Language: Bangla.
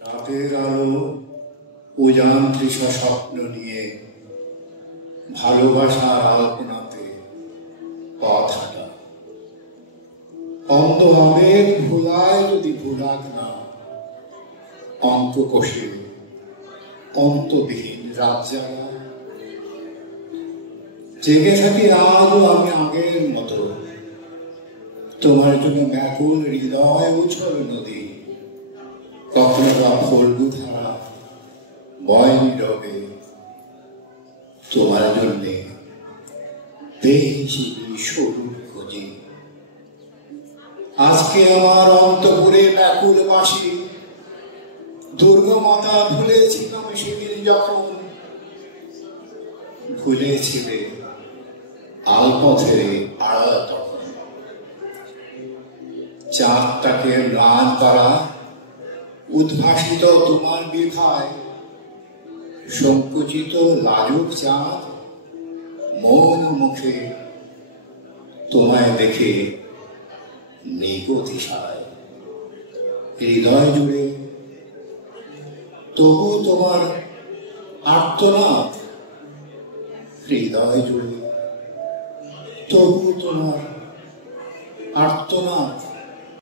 রাতের আলো উজান তৃষা স্বপ্ন নিয়ে ভালোবাসার আলপনাতে পথ হাঁটা। অন্ধ আবেগ ভুলায় যদি ভুলাক না, অন্তকোষে অন্তবিহীন রাত জাগা। জেগে থাকি আজও আমি আগের মতো, তোমার জন্য ব্যাকুল হৃদয় উছল নদী। কখনো বা ফল্গু ধারা বয় নীরবে, তোমার জন্যে পেয়েছি স্বরূপ খোঁজে। আজকে আমার অন্তপুরে ব্যাকুল বাসি, দুর্গমাতা ভুলেছিলাম সেদিন যখন। ভুলেছিলে আলপথের আড়া তখন। চাঁদটাকে ম্লান করা উদ্ভাসিত তোমার বিভায়, সংকুচিত লাজুক চাঁদ মৌন মুখে তোমায় দেখে নিগতিশায়। হৃদয় জুড়ে তবু তোমার আর্তনাদ, হৃদয় জুড়ে তবু তোমার আর্তনাদ।